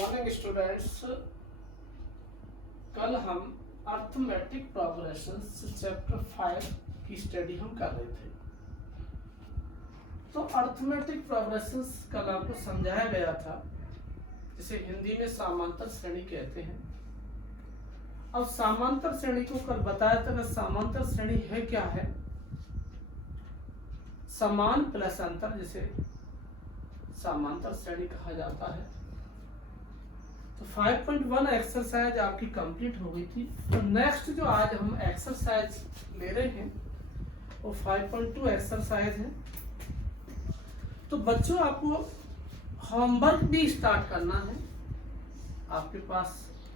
Morning students. कल हम arithmetic progressions chapter 5 की स्टडी हम कर रहे थे। तो अर्थमेटिक प्रोग्रेशंस कल आपको समझाया गया था, जिसे हिंदी में समांतर श्रेणी कहते हैं। अब समांतर श्रेणी को कल बताया था कि समांतर श्रेणी है क्या है। समान प्लस अंतर, जिसे समांतर श्रेणी कहा जाता है। तो 5.1 एक्सरसाइज आपकी कंप्लीट हो गई थी। तो नेक्स्ट जो आज हम एक्सरसाइज ले रहे हैं वो 5.2 एक्सरसाइज है। तो बच्चों, आपको होमवर्क भी स्टार्ट करना है। आपके पास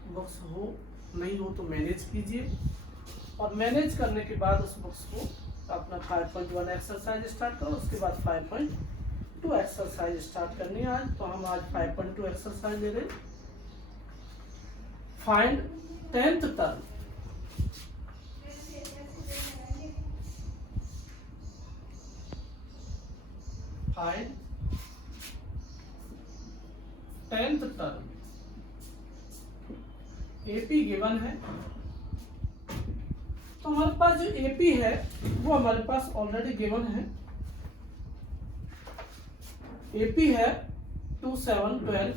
बुक्स हो, नहीं हो तो मैनेज कीजिए, और मैनेज करने के बाद उस बुक्स को अपना 5.1 एक्सरसाइज स्टार्ट करो। उसके बाद 5.2 एक्सरसाइज स्टार्ट करनी है आज। तो हम आज 5.2 एक्सरसाइज ले रहे हैं। Find 10th term. Find 10th term. AP given है। तो हमारे पास जो एपी है वो हमारे पास ऑलरेडी गिवन है। एपी है 2, 7, 12।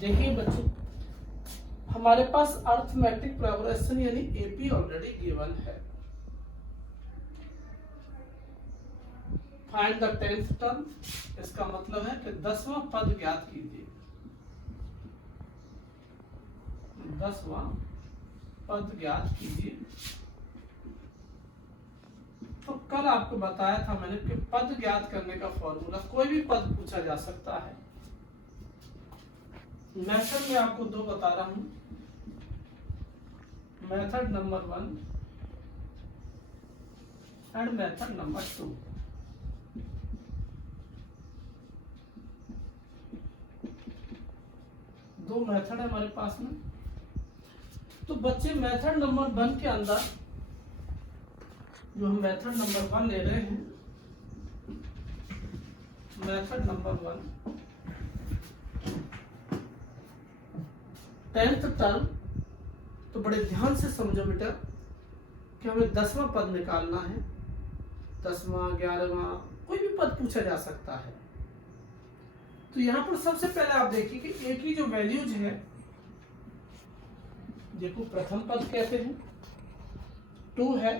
देखिए बच्चों, हमारे पास अर्थमेटिक प्रोग्रेशन यानी एपी ऑलरेडी गिवन है। Find the 10th term. इसका मतलब है कि 10वां पद ज्ञात कीजिए। 10वां पद ज्ञात कीजिए। तो कल आपको बताया था मैंने कि पद ज्ञात करने का फॉर्मूला, कोई भी पद पूछा जा सकता है। मेथड में आपको दो बता रहा हूं। Method number 1 and method number 2। दो मेथड है हमारे पास में। तो बच्चे, मेथड नंबर 1 के अंदर जो हम मेथड नंबर 1 ले रहे हैं, मेथड नंबर 1 10th टर्म। तो बड़े ध्यान से समझो बेटा कि हमें 10वां पद निकालना है। 10वां, 11वां, कोई भी पद पूछा जा सकता है। तो यहां पर सबसे पहले आप देखिए कि ए की जो वैल्यूज है, देखो प्रथम पद कहते हैं 2 है।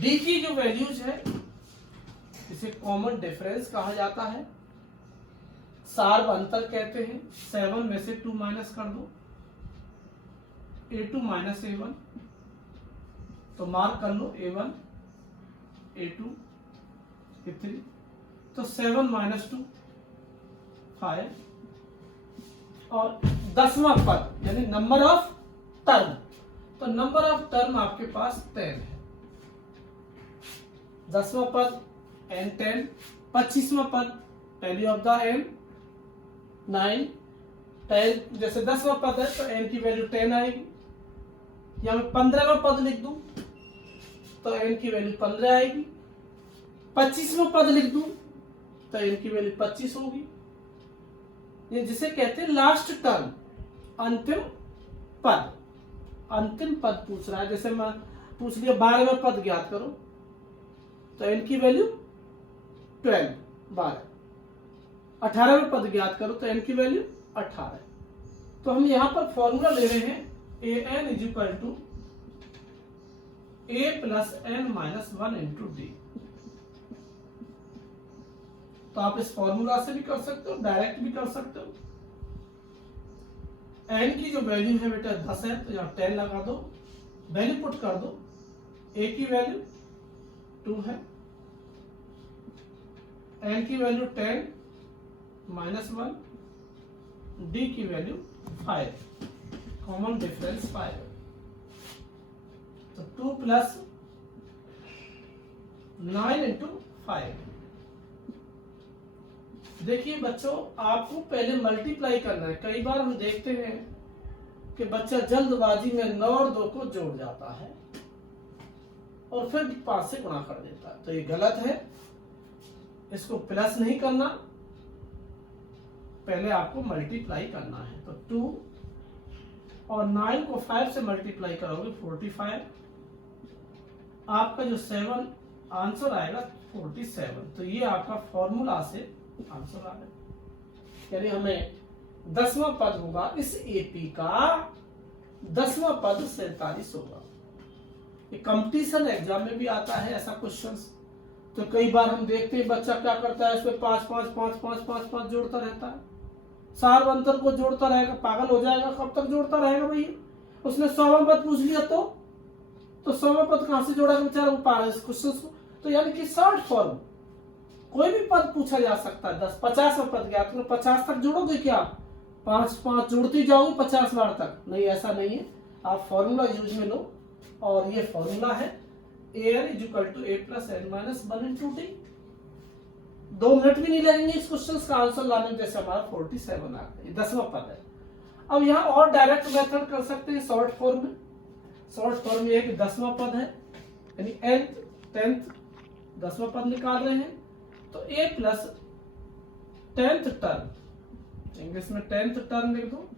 डी की जो वैल्यूज है इसे कॉमन डिफरेंस कहा जाता है। सार्व अंतर कहते हैं। 7 में से 2 माइनस कर दो, A2 माइनस A1। तो मार्क कर लो A1, A2, A3। तो 7 माइनस 2 5। और 10वां पद यानी नंबर ऑफ टर्म। तो नंबर ऑफ टर्म आपके पास 10 है। 10वां पद n10। 25वां पद वैल्यू ऑफ द n 9। 10 जैसे 10वां पद है तो n की वैल्यू 10 आएगी। या मैं 15वां पद लिख दूं तो n की वैल्यू 15 आएगी। 25वां पद लिख दूं तो n की वैल्यू 25 होगी। ये जिसे कहते हैं लास्ट टर्म, अंतिम पद। अंतिम पद पूछ रहा है। जैसे मैं पूछ लिया 12वां पद ज्ञात करो, तो n की वैल्यू 12, 12। 18वां पद ज्ञात करो तो n की वैल्यू 18। तो हम यहां पर फॉर्मूला ले रहे हैं an equal to a plus n minus 1 into d. तो आप इस फॉर्मूला से भी कर सकते हो, डायरेक्ट भी कर सकते हो। n की जो वैल्यू है बेटा 10 है, तो यहाँ 10 लगा दो, वैल्यू पुट कर दो। a की वैल्यू 2 है, n की वैल्यू 10 माइनस 1, डी की वैल्यू 5, कॉमन डिफरेंस 5। तो 2 प्लस 9 इंटू 5। देखिए बच्चों, आपको पहले मल्टीप्लाई करना है। कई बार हम देखते हैं कि बच्चा जल्दबाजी में 9 और 2 को जोड़ जाता है। और फिर 5 से गुणा कर देता है, तो ये गलत है। इसको प्लस नहीं करना, पहले आपको मल्टीप्लाई करना है। तो 2 और 9 को 5 से मल्टीप्लाई करोगे 45, आपका जो 7 आंसर आएगा 47। तो ये आपका फॉर्मूला से आंसर आ गया, यानी हमें 10वां पद होगा इस एपी का, 10वां पद 47 होगा। ये कंपटीशन एग्जाम में भी आता है ऐसा क्वेश्चंस। तो कई बार हम देखते हैं बच्चा क्या करता है, इसमें 5 5 5 5 5 5 जोड़ता रहता है, सार अंतर को जोड़ता रहेगा, पागल हो जाएगा। कब तक जोड़ता रहेगा भैया? उसने 100वां पद पूछ लिया तो 100वां पद कहां से जोड़ा बेचारा वो क्वेश्चन को। तो यानी कि शॉर्ट फॉर्म कोई भी पद पूछा जा सकता है। 10 50वां पद गया तो 50 तक जोड़ोगे क्या? 5 5 जोड़ती जाओगे 50 बार तक? नहीं, ऐसा नहीं है। आप फॉर्मूला यूज में लो, और ये फॉर्मूला है an = a + n - 1 × d। 2 minute भी नहीं लगेंगे इस क्वेश्चन का आंसर लाने में। जैसे हमारा 47 आ गया, ये 10वां पद है। अब यहाँ और डायरेक्ट मेथड कर सकते हैं शॉर्ट फॉर्म में। शॉर्ट फॉर्म ये है कि 10वां पद है, यानी nth 10th 10वां पद निकाल रहे हैं, तो a + 10th टर्म, इंग्लिश में 10th टर्म लिख दो,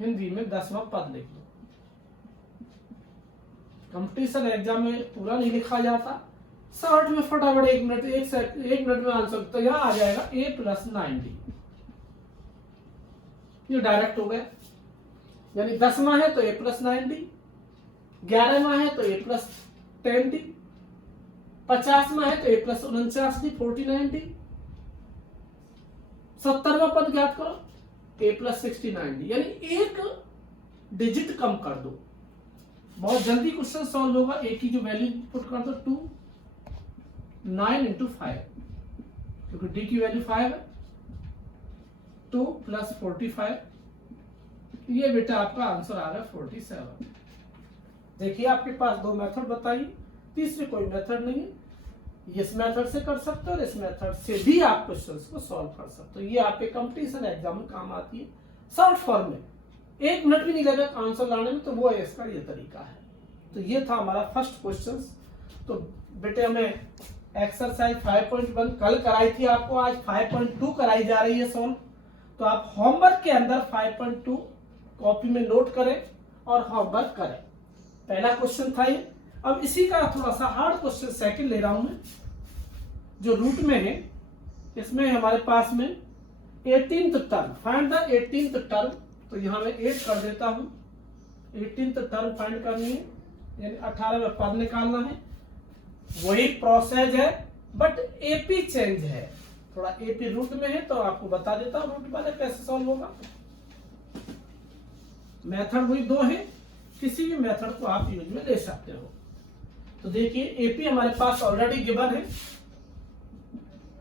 हिंदी में 10वां पद लिख दो। कंपटीशन एग्जाम में पूरा नहीं लिखा जाता, शॉर्ट में फटाफट 1 मिनट में आंसर। तो यहाँ आ जाएगा a + 9d, ये डायरेक्ट हो गया। यानी 10वां है तो a + 9d, 11वां है तो a + 10d, 50वां है तो a + 49d 49d, 70वां पद ज्ञात करो a + 69d, यानी एक डिजिट कम कर दो। बहुत जल्दी क्वेश्चन सॉल्व होगा। एक ही जो वैल्यू पुट कर दो 2 9 × 5, क्योंकि d की वैल्यू 5 है। 2 + 45, ये बेटा आपका आंसर आ रहा है 47। देखिए आपके पास 2 मेथड बताइए, तीसरे कोई मेथड नहीं है। इस मेथड से कर सकते हो और इस मेथड से भी आप क्वेश्चंस को सॉल्व कर सकते हो। ये आपके कंपटीशन एग्जाम में काम आती है शॉर्ट फॉर्म में। 1 मिनट भी नहीं लगेगा आंसर लाने में, तो वो है इसका ये तरीका है। तो ये था हमारा फर्स्ट क्वेश्चन। तो बेटे हमें एक्सरसाइज 5.1 कल कराई थी आपको, आज 5.2 कराई जा रही है सॉल्व। तो आप होमवर्क के अंदर 5.2 कॉपी में नोट करें और होमवर्क करें। पहला क्वेश्चन था ये। अब इसी का थोड़ा सा हार्ड क्वेश्चन सेकंड ले रहा हूं मैं, जो रूट में है। इसमें हमारे पास में 18th term, find the 18th term. तो यहां मैं 8 कर देता हूं। 18th टर्म फाइंड करनी है, यानी 18वां पद निकालना है। वही प्रोसेस है बट एपी चेंज है, थोड़ा एपी रूट में है। तो आपको बता देता हूं रूट वाले कैसे सॉल्व होगा। मेथड वही 2 है, किसी भी मेथड को आप यूज में ले सकते हो। तो देखिए एपी हमारे पास ऑलरेडी गिवन है,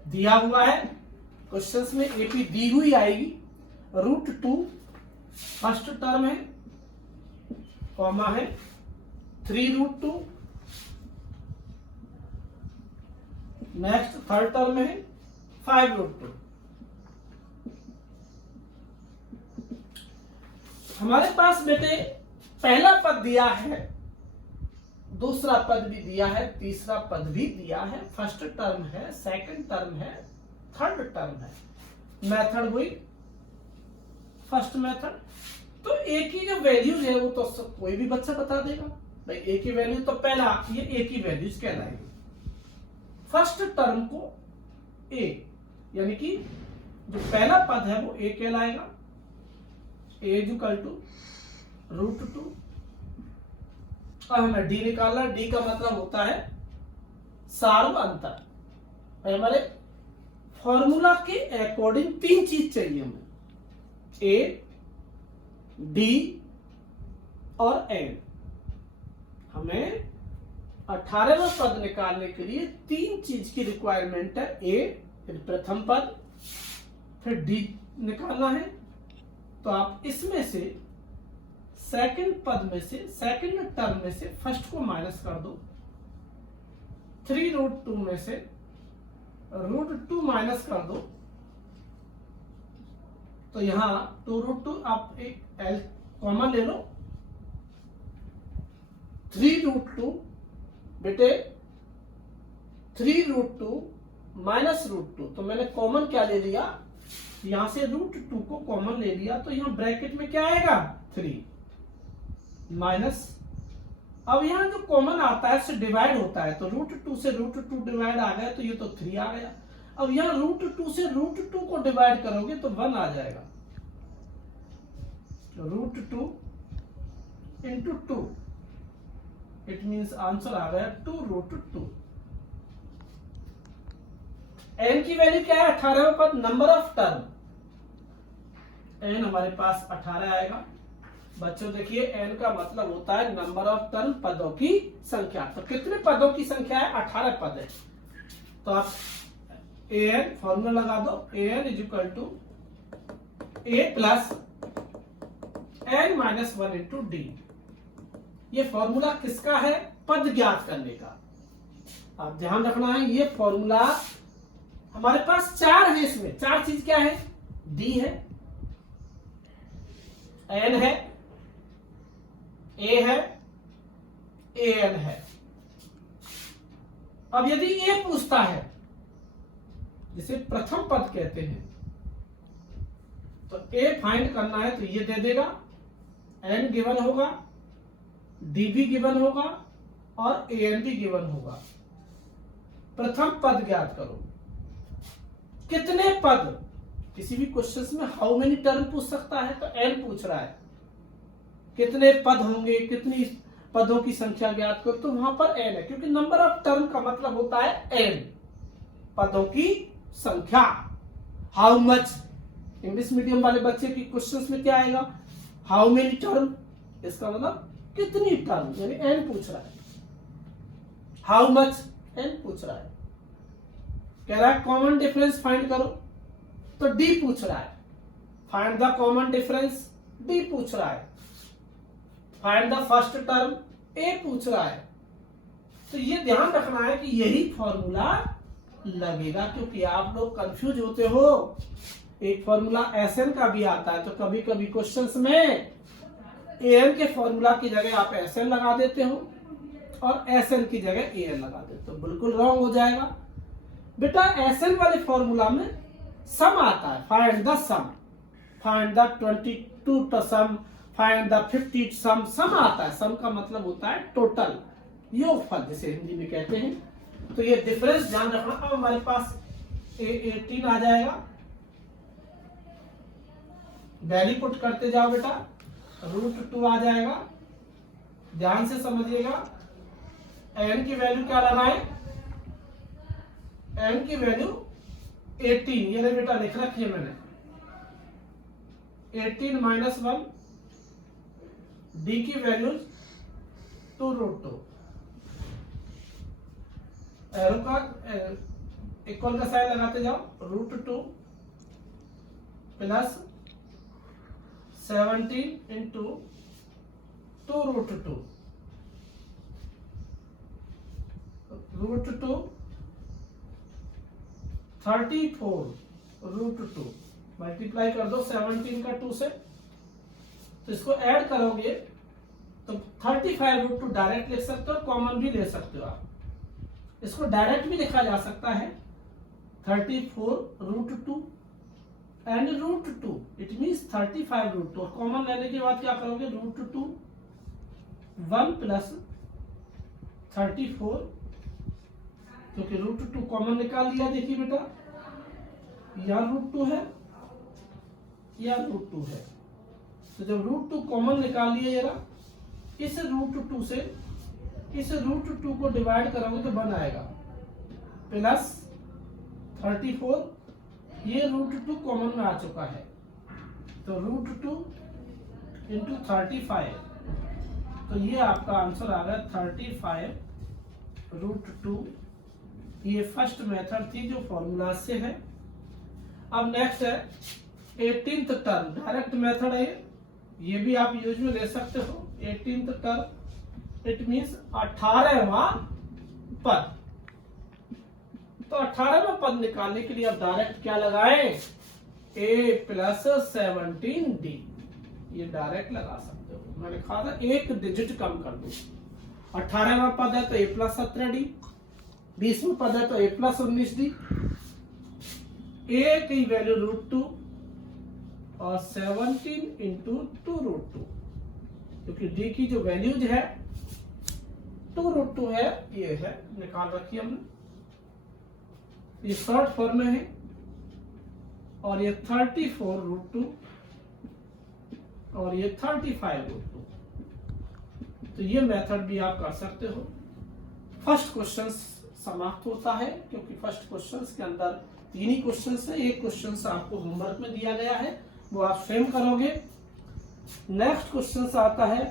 दिया हुआ है क्वेश्चंस में। एपी दी हुई आएगी। √2 फर्स्ट टर्म है, कॉमा है 3√2, नेक्स्ट थर्ड टर्म में है 5√2। हमारे पास बेटे पहला पद दिया है, दूसरा पद भी दिया है, तीसरा पद भी दिया है, फर्स्ट टर्म है, सेकंड टर्म है, थर्ड टर्म है। मेथड हुई फर्स्ट मेथड। तो एक ही जो वैल्यूज है वो तो कोई भी बच्चा बता देगा भाई। एक ही वैल्यू तो पहला ये एक ही वैल्यूज कहलाएगी। फर्स्ट टर्म को a, यानी कि जो पहला पद है वो a कहलाएगा। a = √2। अब हमें d निकालना। d का मतलब होता है सार्व अंतर। हमारे फॉर्मूला के अकॉर्डिंग 3 चीज चाहिए हमें, a, d और n। हमें 18वां पद निकालने के लिए 3 चीज की रिक्वायरमेंट है। a फिर प्रथम पद, फिर d निकालना है। तो आप इसमें से सेकंड पद में से, सेकंड टर्म में से फर्स्ट को माइनस कर दो। 3√2 में से √2 माइनस कर दो। तो यहां 2√2 आप एक l कॉमन ले लो, 3√2 बेटे 3√2 माइनस √2, तो मैंने कॉमन क्या ले लिया, यहां से √2 को कॉमन ले लिया, तो यहां ब्रैकेट में क्या आएगा 3 माइनस, अब यहां जो कॉमन आता है उससे डिवाइड होता है, तो √2 से √2 डिवाइड आ गया, तो ये तो 3 आ गया। अब यहां √2 से √2 को डिवाइड करोगे तो 1 आ जाएगा, √2 इंटू 2, इट मीन्स आंसर आ गया 2√2। n की वैल्यू क्या है 18 पर, नंबर ऑफ टर्म, n हमारे पास 18 आएगा। बच्चों देखिए n का मतलब होता है नंबर ऑफ टर्म, पदों की संख्या। तो कितने पदों की संख्या है, 18 पद है। तो आप an फॉर्मूला लगा दो, an equal to a plus n minus 1 into d. ये फॉर्मूला किसका है, पद ज्ञात करने का। आप ध्यान रखना है, ये फॉर्मूला हमारे पास 4 है, इसमें 4 चीज क्या है, डी है, एन है, ए है, एन है। अब यदि ए पूछता है, जिसे प्रथम पद कहते हैं, तो ए फाइंड करना है, तो ये दे देगा, एन गिवन होगा, डी भी गिवन होगा और ए एन भी गिवन होगा। प्रथम पद ज्ञात करो, कितने पद, किसी भी क्वेश्चन में हाउ मेनी टर्म पूछ सकता है, तो एन पूछ रहा है, कितने पद होंगे, कितनी पदों की संख्या ज्ञात करो, तो वहां पर एन है, क्योंकि नंबर ऑफ टर्म का मतलब होता है एन, पदों की संख्या। हाउ मच, इंग्लिश मीडियम वाले बच्चे की क्वेश्चंस में क्या आएगा, हाउ मेनी टर्म, इसका मतलब कितनी टर्म, यानी एन पूछ रहा है। हाउ मच, एन पूछ रहा है। कह रहा है कॉमन डिफरेंस फाइंड करो, तो डी पूछ रहा है। Find the common difference, D पूछ रहा है। फाइंड द फर्स्ट टर्म, ए पूछ रहा है। तो ये ध्यान रखना है कि यही फॉर्मूला लगेगा, क्योंकि आप लोग कंफ्यूज होते हो। एक फॉर्मूला एसएन का भी आता है, तो कभी कभी क्वेश्चंस में एएन के फॉर्मूला की जगह आप एसएन लगा देते हो और एसएन की जगह एएन लगा देते हो, बिल्कुल रॉन्ग हो जाएगा। बेटा एसएन वाले फॉर्मूला में सम आता है, find the sum, find the 22 sum, find the 50 sum, sum आता है। सम का मतलब होता है टोटल, योगफल जिसे हिंदी में कहते हैं। तो ये डिफरेंस ध्यान रखना। अब हमारे पास 18 आ जाएगा, वैल्यू पुट करते जाओ बेटा, √2 आ जाएगा। ध्यान से समझिएगा, एन की वैल्यू क्या लगाएं, एन की वैल्यू 18, ये बेटा लिख रखी है मैंने, 18 माइनस 1, डी की वैल्यू 2√2, एरो का इक्वल का साइन लगाते जाओ, √2 प्लस 17 इंटू 2√2, √2 34√2, मल्टीप्लाई कर दो 17 का 2 से, तो इसको ऐड करोगे तो 35√2 डायरेक्ट लिख सकते हो, कॉमन भी ले सकते हो आप। इसको डायरेक्ट भी लिखा जा सकता है, 34√2 एंड √2, इट मीन्स 35√2, और कॉमन लेने के बाद क्या करोगे, √2 1 प्लस 34, क्योंकि √2 कॉमन निकाल लिया। देखिए बेटा, या √2 है या √2 है, तो जब √2 कॉमन निकाल लिया जरा, इस √2 से इस √2 को डिवाइड करोगे तो 1 आएगा, प्लस 34, ये √2 कॉमन में आ चुका है, तो √2 इंटू 35, तो ये आपका आंसर आ गया 35√2। ये फर्स्ट मेथड थी जो फॉर्मूला से है। अब नेक्स्ट है 18th टर्म, डायरेक्ट मेथड है ये भी आप यूज में ले सकते हो। 18th टर्म इट मींस 18वां पद, तो 18वां पद निकालने के लिए आप डायरेक्ट क्या लगाएं, a प्लस 17d, ये डायरेक्ट लगा सकते हो। मैंने कहा था एक डिजिट कम कर दो, 18वां पद है तो a प्लस 17d, 20वां पद है तो a प्लस 19d, a की वैल्यू √2 और 17 इंटू 2√2, क्योंकि d की जो वैल्यूज है 2√2 है, ये है निकाल रखी हमने, ये शॉर्ट फॉर्म में है, और ये 34√2 और ये 35√2। तो ये मेथड भी आप कर सकते हो। फर्स्ट क्वेश्चन समाप्त होता है, क्योंकि फर्स्ट क्वेश्चन के अंदर 3 ही क्वेश्चन है, एक क्वेश्चन आपको होमवर्क में दिया गया है, वो आप स्वयं करोगे। नेक्स्ट क्वेश्चन आता है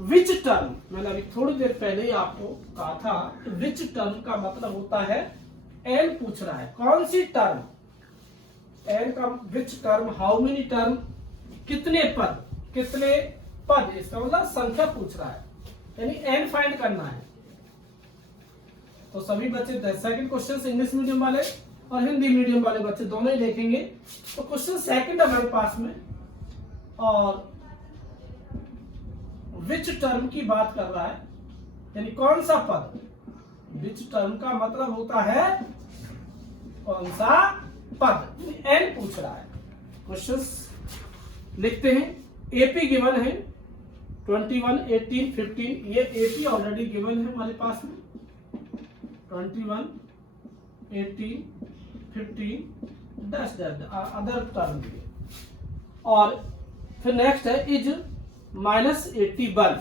विच टर्म। मैंने अभी थोड़ी देर पहले ही आपको कहा था कि विच टर्म का मतलब होता है एन पूछ रहा है, कौन सी टर्म, एन का which term, how many term, कितने पद, कितने पद, इसका मतलब संख्या पूछ रहा है, यानी एन फाइंड करना है। तो सभी बच्चे सेकंड क्वेश्चन इंग्लिश मीडियम वाले और हिंदी मीडियम वाले बच्चे दोनों ही देखेंगे। तो क्वेश्चन सेकंड हमारे पास में, और विच टर्म की बात कर रहा है, यानी कौन सा पद। विच टर्म का मतलब होता है कौन सा पद, एन पूछ रहा है। क्वेश्चन लिखते हैं। एपी गिवन है 21, 18, 15, ये एपी ऑलरेडी गिवन है हमारे पास में, 21, 18, 15 डैश डैश अदर टर्म भी, और फिर नेक्स्ट है इज -81,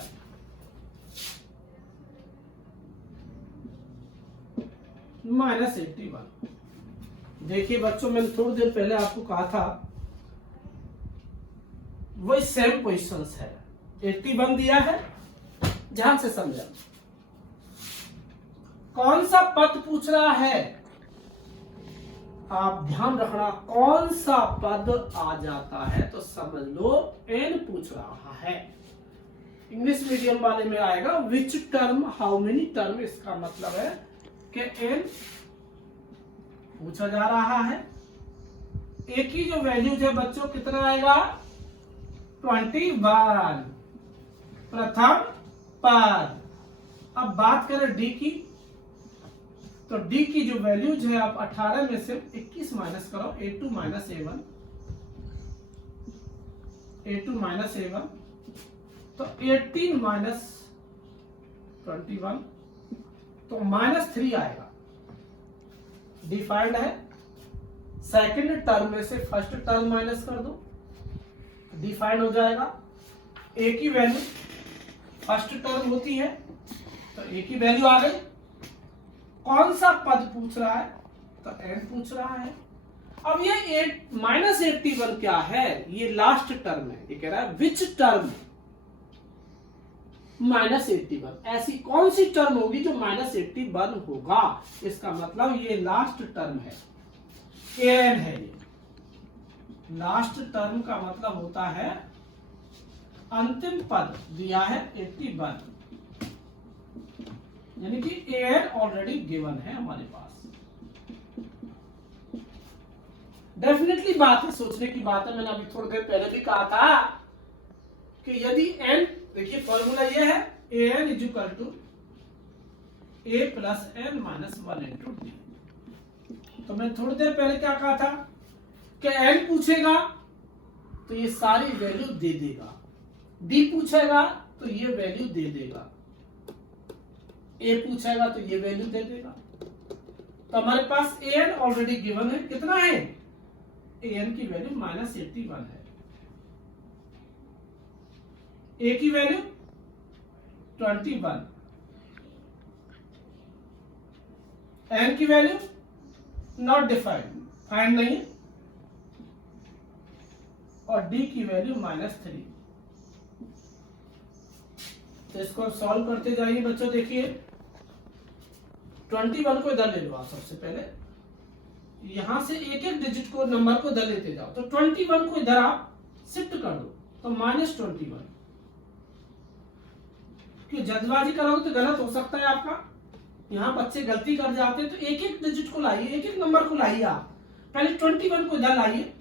-81। देखिए बच्चों, मैंने थोड़ी देर पहले आपको कहा था वही सेम क्वेश्चंस है, 81 दिया है, ध्यान से समझा। कौन सा पद पूछ रहा है, आप ध्यान रखना, कौन सा पद आ जाता है तो समझ लो एन पूछ रहा है। इंग्लिश मीडियम वाले में आएगा which term, how many term, इसका मतलब है कि एन पूछा जा रहा है। ए की जो वैल्यूज है बच्चों कितना आएगा, 21 प्रथम पद। अब बात करें डी की, तो डी की जो वैल्यूज है आप 18 में से 21 माइनस करो, a2 minus a1, a2 minus a1, तो 18 माइनस 21, तो -3 आएगा। डिफाइंड है, सेकंड टर्म में से फर्स्ट टर्म माइनस कर दो, डिफाइंड हो जाएगा। ए की वैल्यू फर्स्ट टर्म होती है, तो ए की वैल्यू आ गई। कौन सा पद पूछ रहा है, तो एन पूछ रहा है। अब ये -81 क्या है, ये लास्ट टर्म है, ये कह रहा है विच टर्म -81, ऐसी कौन सी टर्म होगी जो -81 होगा, इसका मतलब ये लास्ट टर्म है, एन है। ये लास्ट टर्म का मतलब होता है अंतिम पद दिया है 81, यानी कि एन ऑलरेडी गिवन है हमारे पास। डेफिनेटली बात है, सोचने की बात है। मैंने अभी थोड़ी देर पहले भी कहा था कि यदि एन, देखिए फॉर्मूला ये है, a n is equal to a plus n minus 1 into d. तो मैं थोड़ी देर पहले क्या कहा था कि एन पूछेगा तो ये सारी वैल्यू दे देगा, डी पूछेगा तो ये वैल्यू दे देगा, ए पूछेगा तो ये वैल्यू दे देगा। तो हमारे पास ए एन ऑलरेडी गिवन है, कितना है, ए एन की वैल्यू -81 है, ए की वैल्यू 21, एन की वैल्यू नॉट डिफाइंड, फाइंड नहीं है, और डी की वैल्यू -3। तो इसको सॉल्व करते जाइए बच्चों। देखिए 21 को इधर ले लो आप, सबसे पहले यहां से एक एक डिजिट को, नंबर को इधर लेते जाओ, तो 21 को इधर आप शिफ्ट कर दो, तो -21। क्यों जल्दबाजी करोगे तो गलत हो सकता है आपका, यहाँ बच्चे गलती कर जाते हैं। तो एक एक डिजिट को लाइए, एक एक नंबर को लाइए, आप पहले 21 को इधर लाइए,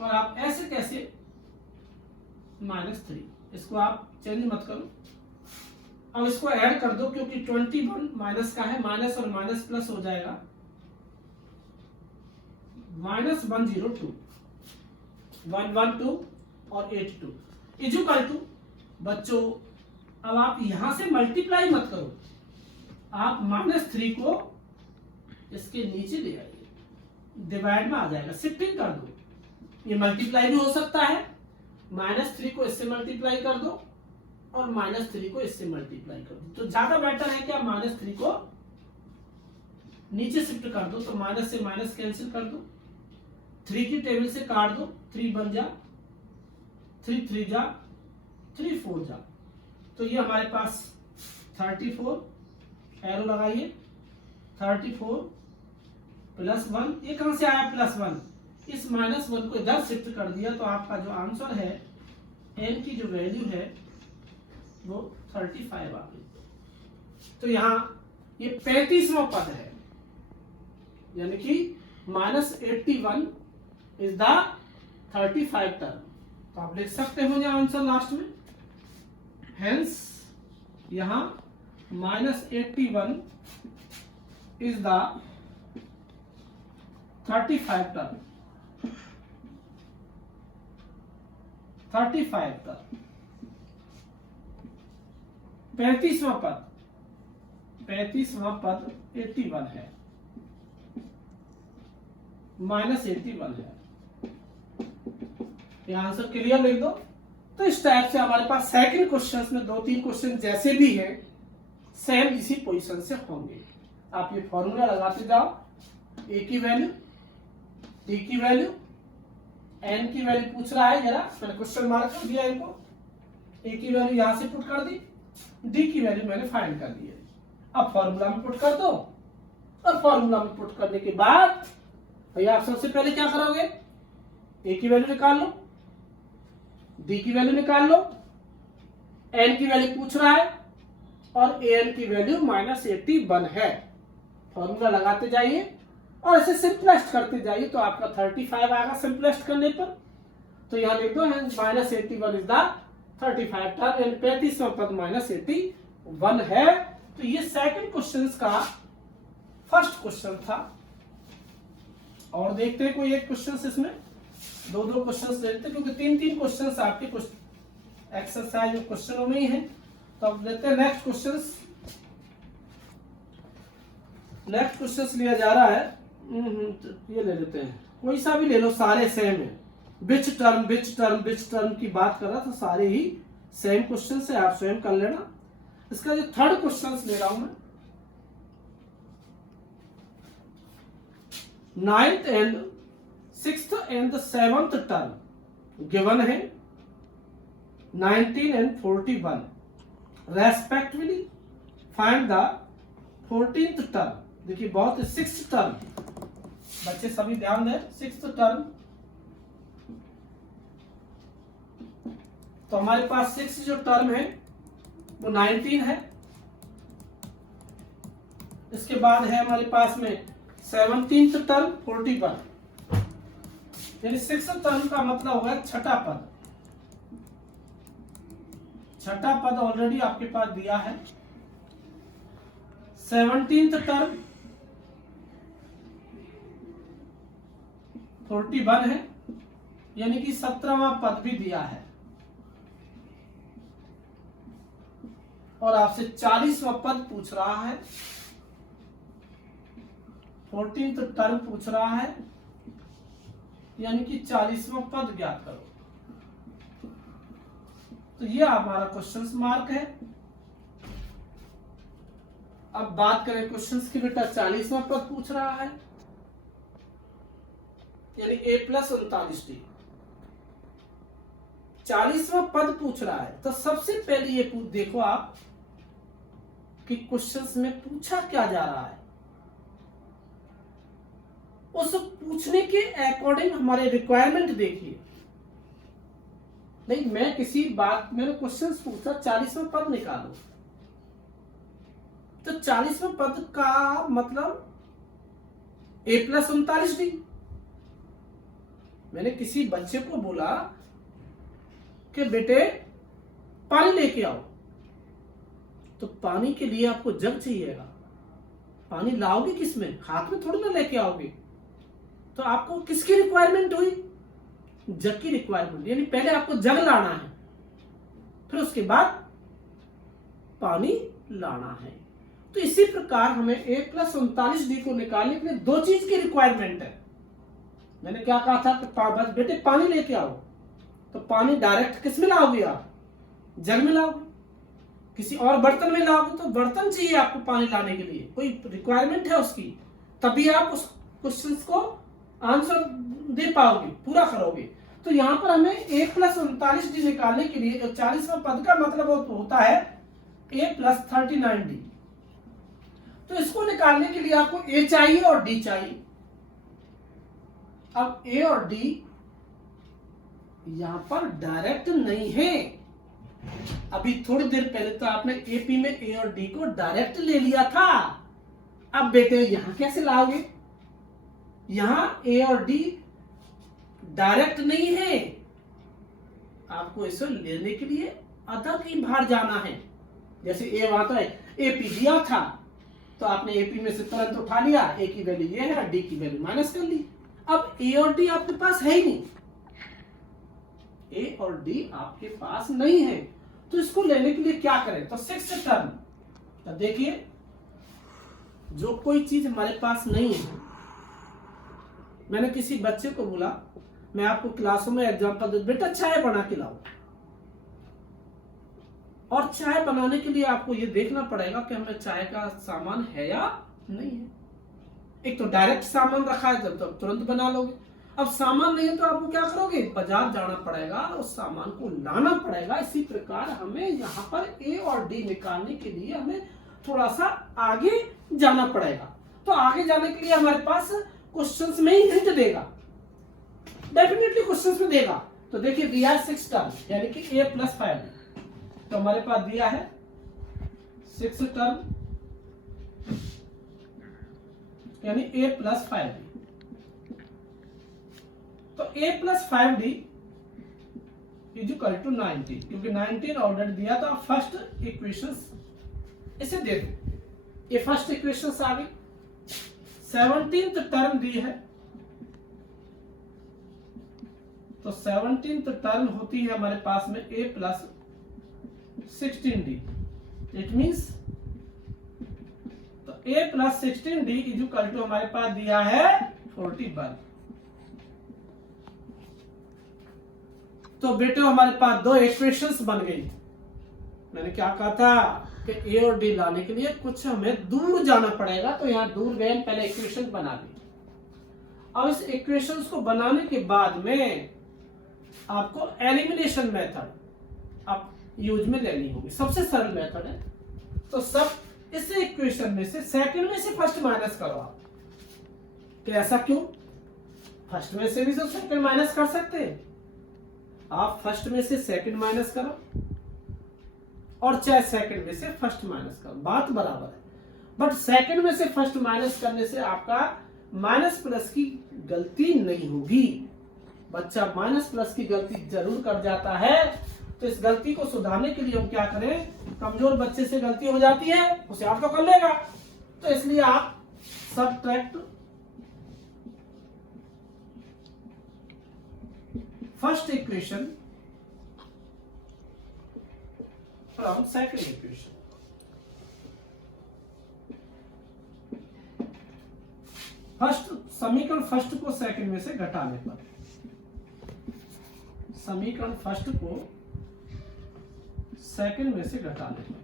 और आप ऐसे कैसे -3, इसको आप चेंज मत करो, अब इसको ऐड कर दो क्योंकि 21 माइनस का है, माइनस और माइनस प्लस हो जाएगा, -102, 112 और 82 इक्वल टू। बच्चों अब आप यहां से मल्टीप्लाई मत करो, आप -3 को इसके नीचे ले आइए, डिवाइड में आ जाएगा, शिफ्टिंग कर दो। ये मल्टीप्लाई भी हो सकता है, -3 को इससे मल्टीप्लाई कर दो और -3 को इससे मल्टीप्लाई कर दो, तो ज्यादा बेटर है कि आप -3 को नीचे शिफ्ट कर दो, तो माइनस से माइनस कैंसिल कर दो, 3 की टेबल से काट दो, 3 बन जा, 3 3 जा, 3 4 जा, तो ये हमारे पास 34, एरो लगाइए, 34 +1, ये कहां से आया +1, इस -1 को इधर शिफ्ट कर दिया, तो आपका जो आंसर है n की जो वैल्यू है वो 35 आ गई। तो यहाँ ये 35वां पद है, यानी कि -81 इज द 35 टर्म। तो आप लिख सकते हो यहाँ आंसर लास्ट में, हेंस यहाँ -81 इज द 35 टर्म, 35 टर्म। 35वां पद 81 है, -81 है, ये आंसर क्लियर लिख दो। तो इस टाइप से हमारे पास सेकंड क्वेश्चंस में 2-3 क्वेश्चन जैसे भी हैं सेम इसी पोजीशन से होंगे। आप ये फॉर्मूला लगाते जाओ, ए की वैल्यू, डी की वैल्यू, एन की वैल्यू पूछ रहा है, जरा मैंने क्वेश्चन मार्क कर दिया इनको, ए की वैल्यू यहां से पुट कर दी, डी की वैल्यू मैंने फाइंड कर दी है। अब फॉर्मूला में पुट कर दो, और फॉर्मूला में पुट करने के बाद भैया आप सबसे पहले क्या करोगे, ए की वैल्यू निकाल लो, डी की वैल्यू निकाल लो, एन की वैल्यू पूछ रहा है और ए एन की वैल्यू -81 है। फॉर्मूला लगाते जाइए और इसे सिंपलेस्ट करते जाइए, तो आपका 35 आएगा सिंपलेस्ट करने पर। तो यहां लिख दो -81 इज द 35 टर्म, 35वां पद -81 है। तो ये सेकंड क्वेश्चन का फर्स्ट क्वेश्चन था। और देखते हैं कोई एक क्वेश्चन, इसमें 2-2 क्वेश्चन लेते हैं क्योंकि 3-3 क्वेश्चन आपके एक्सरसाइज क्वेश्चनों में ही है। तो अब लेते हैं नेक्स्ट क्वेश्चन। नेक्स्ट क्वेश्चन लिया जा रहा है, ये ले लेते हैं, कोई सा भी ले लो, सारे सेम है। बिच टर्म की बात कर रहा था, सारे ही सेम क्वेश्चन से, आप स्वयं कर लेना। इसका जो थर्ड क्वेश्चन ले रहा हूं मैं, 9th and 6th and 7th term given है 19 and 41 respectively, find the 14th term. देखिए बहुत 6th टर्म, बच्चे सभी ध्यान दें, 6th टर्म। तो हमारे पास 6 जो टर्म है वो 19 है, इसके बाद है हमारे पास में 17th टर्म 41, यानी 6th टर्म का मतलब होगा छठा पद। छठा पद ऑलरेडी आपके पास दिया है। 17th टर्म 41 है, यानी कि 17वां पद भी दिया है, और आपसे 40वां पद पूछ रहा है, 14th टर्म पूछ रहा है, यानी कि 40वां पद ज्ञात करो। तो ये हमारा क्वेश्चन मार्क है। अब बात करें क्वेश्चन की, बेटा 40वां पद पूछ रहा है, यानी a+39d 40वां पद पूछ रहा है। तो सबसे पहले ये देखो आप कि क्वेश्चंस में पूछा क्या जा रहा है, उस पूछने के अकॉर्डिंग हमारे रिक्वायरमेंट देखिए। नहीं, मैं किसी बात, मैंने क्वेश्चन पूछा 40वां पद निकालो, तो 40वां पद का मतलब a+39d। मैंने किसी बच्चे को बोला कि बेटे पानी लेके आओ, तो पानी के लिए आपको जग चाहिएगा। पानी लाओगे किस में, हाथ में थोड़ी ना लेके आओगे। तो आपको किसकी रिक्वायरमेंट हुई, जग की रिक्वायरमेंट, यानी पहले आपको जग लाना है, फिर उसके बाद पानी लाना है। तो इसी प्रकार हमें a + 39d को निकालने के लिए दो चीज की रिक्वायरमेंट है। मैंने क्या कहा था कि बस बेटे पानी लेके आओ, तो पानी डायरेक्ट किस में लाओगे आप, जग में लाओगे। किसी और बर्तन में लाओगे तो बर्तन चाहिए आपको पानी लाने के लिए, कोई रिक्वायरमेंट है उसकी, तभी आप उस क्वेश्चन को आंसर दे पाओगे, पूरा करोगे। तो यहाँ पर हमें a + 39d निकालने के लिए 40वां पद का मतलब होता है a + 39d। तो इसको निकालने के लिए आपको a चाहिए और d चाहिए। अब a और d यहां पर डायरेक्ट नहीं है। अभी थोड़ी देर पहले तो आपने एपी में a और d को डायरेक्ट ले लिया था। अब बेटे यहां कैसे लाओगे, यहां a और d डायरेक्ट नहीं है, आपको इसे लेने के लिए अदर की बाहर जाना है। जैसे a वहां तो एपी दिया था, तो आपने एपी में से तुरंत उठा लिया, a की वैल्यू ये है, d की वैल्यू माइनस कर ली। अब a और d आपके पास है ही नहीं, a और d आपके पास नहीं है, तो इसको लेने के लिए क्या करें, तो 6th टर्म। तो देखिए जो कोई चीज हमारे पास नहीं है, मैंने किसी बच्चे को बोला, मैं आपको क्लासों में एग्जांपल दे, बेटा चाय बना के लाओ। और चाय बनाने के लिए आपको ये देखना पड़ेगा कि हमें चाय का सामान है या नहीं है। एक तो डायरेक्ट सामान रखा है तो तुरंत बना लोगे, अब सामान नहीं है तो आपको क्या करोगे, बाजार जाना पड़ेगा, उस सामान को लाना पड़ेगा। इसी प्रकार हमें यहाँ पर a और d निकालने के लिए हमें थोड़ा सा आगे जाना पड़ेगा। तो आगे जाने के लिए हमारे पास क्वेश्चंस में ही हिंट देगा, डेफिनेटली क्वेश्चंस में देगा। तो देखिए दिया है 6 टर्म, यानी कि a + 5d। तो हमारे पास दिया है 6 टर्म यानी a + 5d। तो a + 5d = 19, क्योंकि 19 ऑलरेडी दिया था। फर्स्ट इक्वेशंस इसे दे दो, ये फर्स्ट इक्वेशंस आ गई। 17th टर्म दी है, तो 17th टर्म होती है हमारे पास में a + 16d। इट मींस तो a + 16d = हमारे पास दिया है 41। तो बेटे हमारे पास दो इक्वेशंस बन गई। मैंने क्या कहा था कि a और d लाने के लिए कुछ हमें दूर जाना पड़ेगा, तो यहां दूर गए, पहले इक्वेशन बना ली। अब इस इक्वेशंस को बनाने के बाद में आपको एलिमिनेशन मेथड आप यूज में लेनी होगी, सबसे सरल मेथड है। तो सब इस इक्वेशन में से सेकंड में से फर्स्ट माइनस करो आप। तो ऐसा क्यों, फर्स्ट में से भी तो सेकंड माइनस कर सकते हैं। आप फर्स्ट में से सेकंड माइनस करो और चाहे सेकंड में से फर्स्ट माइनस करो, बात बराबर है। बट सेकंड में से फर्स्ट माइनस करने से आपका माइनस प्लस की गलती नहीं होगी। बच्चा माइनस प्लस की गलती जरूर कर जाता है, तो इस गलती को सुधारने के लिए हम क्या करें, कमजोर बच्चे से गलती हो जाती है उसे आप तो कर लेगा, तो इसलिए आप subtract first equation from second equation. First समीकरण फर्स्ट को सेकंड में से घटाने पर, समीकरण फर्स्ट को सेकंड में से घटाने पर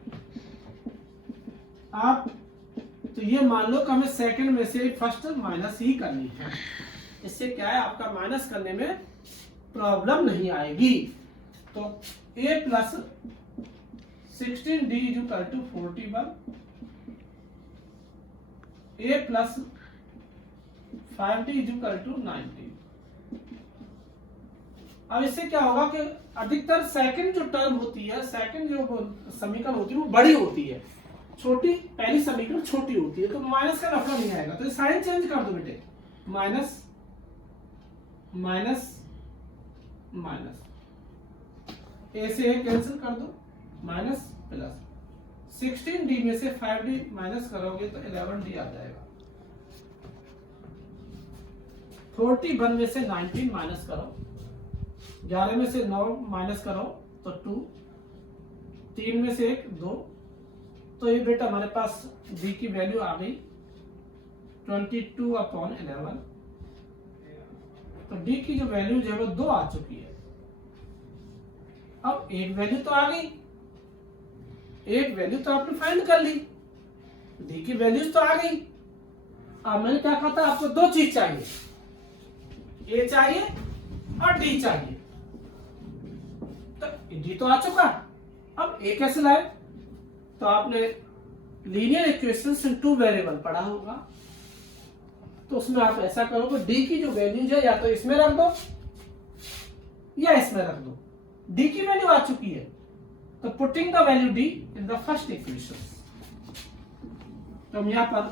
आप तो ये मान लो कि हमें सेकंड में से फर्स्ट माइनस ही करनी है। इससे क्या है, आपका माइनस करने में प्रॉब्लम नहीं आएगी। तो a + 16d = 41, a + 5d = 19। अब इससे क्या होगा कि अधिकतर सेकंड जो टर्म होती है, सेकंड जो समीकरण होती है वो बड़ी होती है, छोटी पहली समीकरण छोटी होती है, तो माइनस का लफड़ा नहीं आएगा। तो साइन चेंज कर दो बेटे, माइनस माइनस माइनस, ए से ए कैंसिल कर दो, माइनस प्लस 16D में से 5D माइनस करोगे तो 11D आ जाएगा। 41 में से 19 माइनस करो, 11 में से 9 माइनस करो तो 2, 3 में से 1 2, तो ये बेटा हमारे पास D की वैल्यू आ गई 22/11। तो D की जो वैल्यू है वो 2 आ चुकी है। अब एक वैल्यू तो आ गई, एक वैल्यू तो आपने फाइंड कर ली, D की वैल्यूज तो आ गई। अब मैंने क्या कहा था, आपको 2 चीज चाहिए, A चाहिए और D चाहिए। तो D तो आ चुका, अब A कैसे लाए? तो आपने लीनियर इक्वेशंस इन 2 वेरिएबल पढ़ा होगा, तो उसमें आप ऐसा करोगे, D की जो वैल्यूज है या तो इसमें रख दो या इसमें रख दो। D की वैल्यू आ चुकी है, तो putting the value D in the first equation, तो हम यहां पर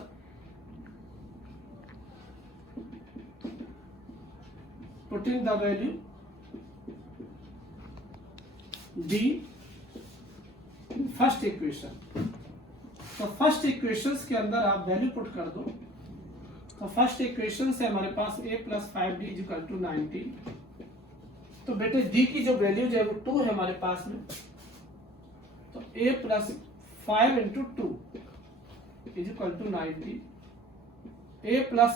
putting the value D first equation, तो फर्स्ट इक्वेशंस के अंदर आप वैल्यू पुट कर दो। तो फर्स्ट इक्वेशन से हमारे पास a + 5d = 19। तो बेटे D की जो वैल्यू है वो 2 है हमारे पास में, तो a + 5 × 2 = 90, a + 10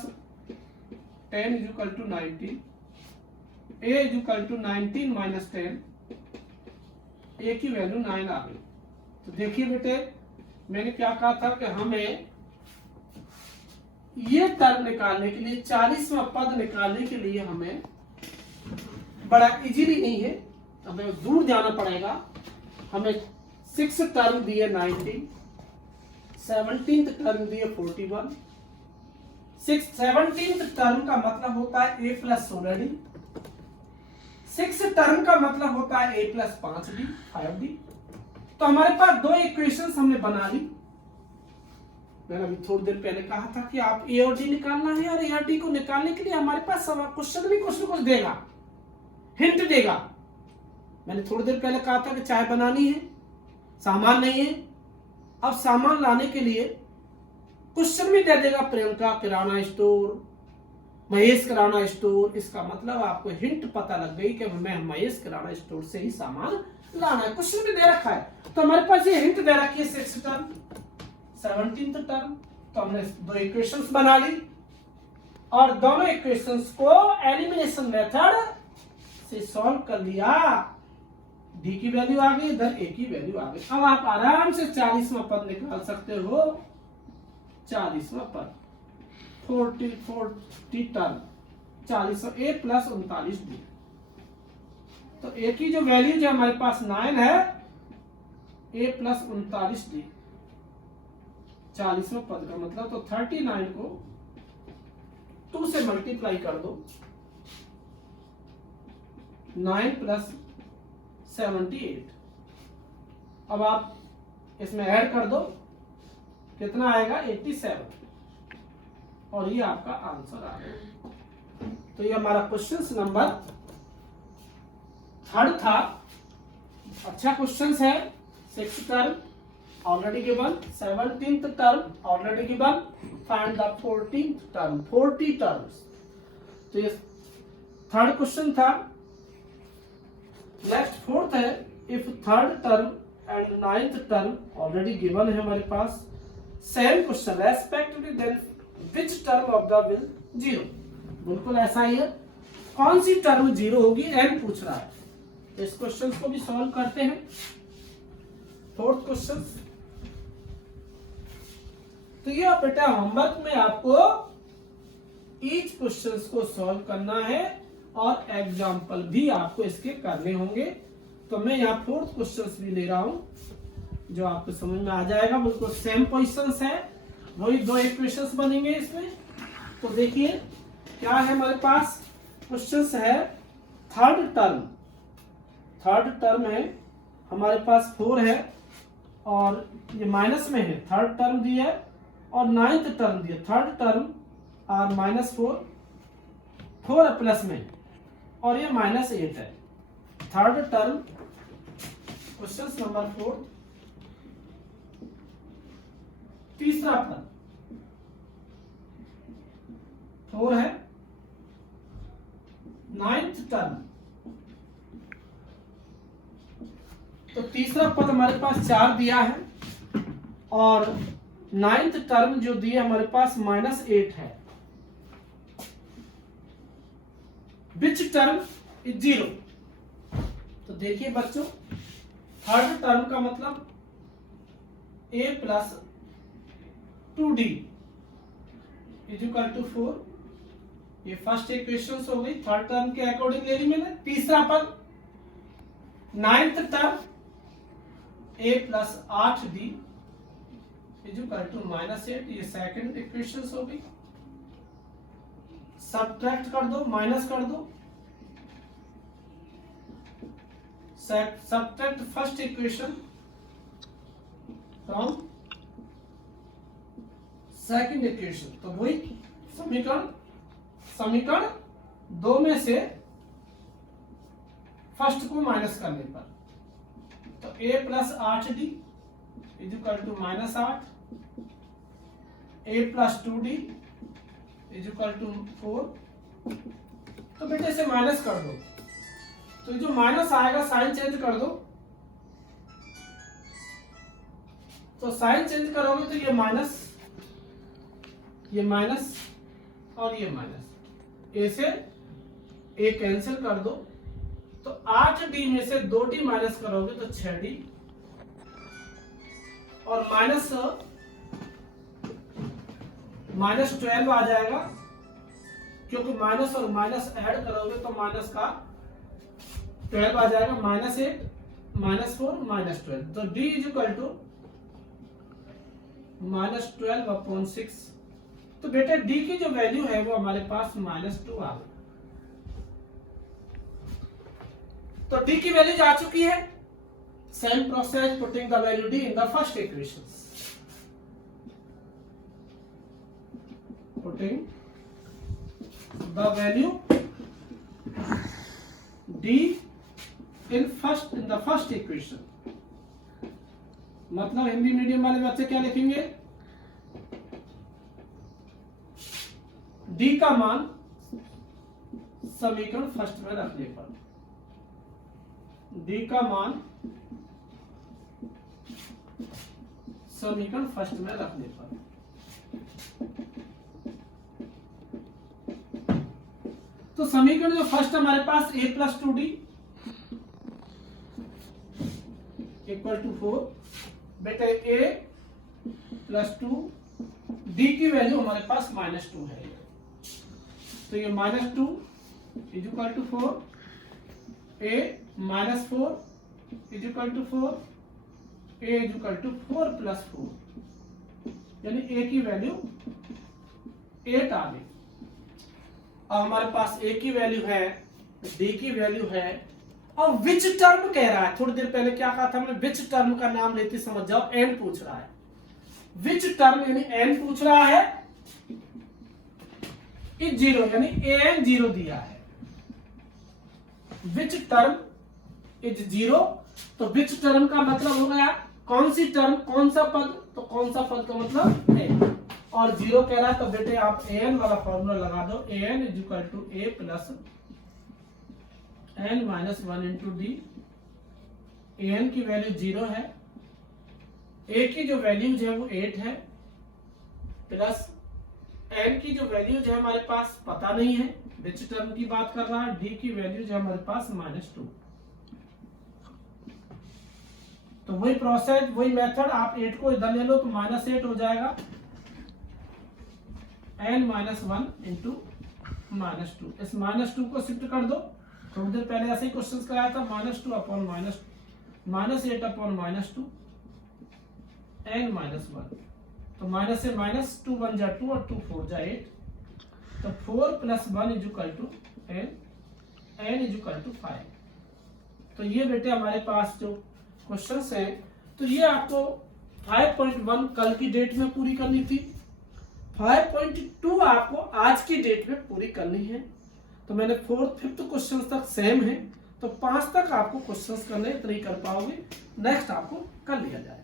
= 90, a = 19 - 10, a की वैल्यू 9 आ गई। तो देखिए बेटे, मैंने क्या कहा था कि हमें ये टर्म निकालने के लिए, 40वां पद निकालने के लिए हमें बड़ा इजीली नहीं है, हमें दूर जाना पड़ेगा। हमें 6 टर्म दिए 90, 17th टर्म दिए 41, 17th टर्म का मतलब होता है a + 16d, 6 टर्म का मतलब होता है a + 5d 5d। तो हमारे पास 2 इक्वेशंस हमने बना ली। मैंने अभी थोड़ी देर पहले कहा था कि आप a और d निकालना है, और a और d को निकालने के लिए हमारे पास क्वेश्चन भी कुछ न कुछ देगा, हिंट देगा। मैंने थोड़ी देर पहले कहा था कि चाय बनानी है, सामान नहीं है। अब सामान लाने के लिए क्वेश्चन भी दे देगा, प्रियंका किराना स्टोर, महेश किराना स्टोर। इसका मतलब आपको हिंट पता लग गई कि मैं महेश किराना स्टोर से ही सामान लाना है, क्वेश्चन भी दे रखा है। तो हमारे पास ये हिंट दे रखी है 6 टर्म, 17th टर्म। तो हमने 2 इक्वेशंस बना ली, और दोनों इक्वेशंस को एलिमिनेशन मेथड से सॉल्व कर लिया। D की वैल्यू आ गई, इधर A की वैल्यू आ गई। अब आप आराम से 40वां पद निकाल सकते हो। 40वां पद 40 टर्म, 40 A + 39D। तो A की जो वैल्यू जो हमारे पास 9 है, A + 39D 40वां पद का मतलब, तो 39 को 2 से मल्टीप्लाई कर दो, 9 + 78। अब आप इसमें ऐड कर दो, कितना आएगा 87, और ये आपका आंसर आ गया। तो ये हमारा क्वेश्चन नंबर 3 था। अच्छा क्वेश्चन है। 6th term already given, 17th term already given, find the 14th term, 40 terms. तो ये 3rd क्वेश्चन था। नेक्स्ट 4th है, if 3rd term and 9th term already given है हमारे पास, same question, respectively then which term of the will 0। बिल्कुल ऐसा ही है, कौन सी टर्म 0 होगी, एम पूछ रहा है। इस क्वेश्चन को भी सॉल्व करते हैं। 4th क्वेश्चन, तो ये बेटा होमवर्क में आपको ईच क्वेश्चन को सॉल्व करना है, और एग्जाम्पल भी आपको इसके करने होंगे। तो मैं यहाँ 4th क्वेश्चन भी ले रहा हूं, जो आपको समझ में आ जाएगा। बिल्कुल सेम क्वेश्चंस है, वही 2 इक्वेशंस बनेंगे इसमें। तो देखिए क्या है हमारे पास, क्वेश्चंस है 3rd टर्म। 3rd टर्म है हमारे पास 4 है, और ये माइनस में है, 3rd टर्म दिया है, और 9th टर्म दिया। 3rd टर्म और -4, 4 प्लस में, और ये -8 है। 3rd टर्म क्वेश्चन नंबर 4, तीसरा पद 4 है, 9th टर्म, तो तीसरा पद हमारे पास 4 दिया है और 9th टर्म जो दी है हमारे पास -8 है। Which term is 0। तो देखिए बच्चों, थर्ड टर्म का मतलब a plus 2d is equal to 4। ये फर्स्ट इक्वेशन हो गई, थर्ड टर्म के अकॉर्डिंग ले ली मैंने। तीसरा पद 9th term a plus 8d is equal to -8। ये सेकंड इक्वेशन हो गई। सब्ट्रैक्ट कर दो, माइनस कर दो। Subtract first equation from second equation, तो वही समीकरण 2 में से फर्स्ट को माइनस करने पर, तो a plus 8d is equal to -8, a plus 2d is equal to 4। तो बेटे से माइनस कर दो, तो जो माइनस आएगा साइन चेंज कर दो, तो साइन चेंज करोगे तो ये माइनस और ये माइनस, ए से ए कैंसिल कर दो, तो 8d में से 2d माइनस करोगे तो 6d, और माइनस 12 आ जाएगा, क्योंकि माइनस और माइनस ऐड करोगे तो माइनस का 12 आ जाएगा, -8 -4 -12, तो d इज इक्वल टू -12/6। तो बेटा d की जो वैल्यू है वो हमारे पास -2 आ गई। तो d की वैल्यू आ चुकी है। Same process putting the value d in the first equation, putting the value d in the first equation. मतलब हिंदी मीडियम वाले बच्चे क्या लिखेंगे, d का मान समीकरण फर्स्ट में रखने पर, d का मान समीकरण फर्स्ट में रखने पर। तो समीकरण जो फर्स्ट हमारे पास a plus 2d equal to 4, बेटे a प्लस 2 d की वैल्यू हमारे पास -2 है, तो ये -2 is equal to 4, a -4 is equal to 4, a is equal to 4 plus 4, यानी a की वैल्यू 8 आ गई। अब हमारे पास a की वैल्यू है, d की वैल्यू है, और विच टर्म कह रहा है। थोड़ी देर पहले क्या कहा था हमने, विच टर्म का नाम लेते समझ जाओ, n पूछ रहा है। विच टर्म यानी n पूछ रहा है, इज 0 यानी an 0 दिया है। विच टर्म इज 0, तो विच टर्म का मतलब हो गया कौन सी टर्म, कौन सा पद, तो कौन सा पद का मतलब a, और 0 कह रहा है, तो बेटे आप an वाला फॉर्मूला लगा दो, an is equal to a plus n minus 1 into d. an की वैल्यू 0 है, a की जो वैल्यूज है वो 8 है, प्लस n की जो वैल्यूज है हमारे पास पता नहीं है, विच टर्म की बात कर रहा है, d की वैल्यूज है हमारे पास -2। तो वही प्रोसेस, वही मेथड, आप 8 को इधर ले लो तो -8 हो जाएगा, n माइनस 1 इंटू -2। इस -2 को शिफ्ट कर दो, थोड़ी देर पहले ऐसे ही क्वेश्चन कराया था, -2 अपॉन -8 अपॉन -2 n माइनस 1, तो माइनस से -2 बन जा 2 और 2 4 जा 8, तो 4 plus 1 is equal to n is equal to 5। तो ये बेटे हमारे पास जो क्वेश्चंस हैं, तो ये आपको 5.1 कल की डेट में पूरी करनी थी, 5.2 आपको आज की डेट में पूरी करनी है। तो मैंने 4th 5th क्वेश्चन तक सेम है, तो 5 तक आपको क्वेश्चंस करने नहीं कर पाओगे, नेक्स्ट आपको कर लिया जाए।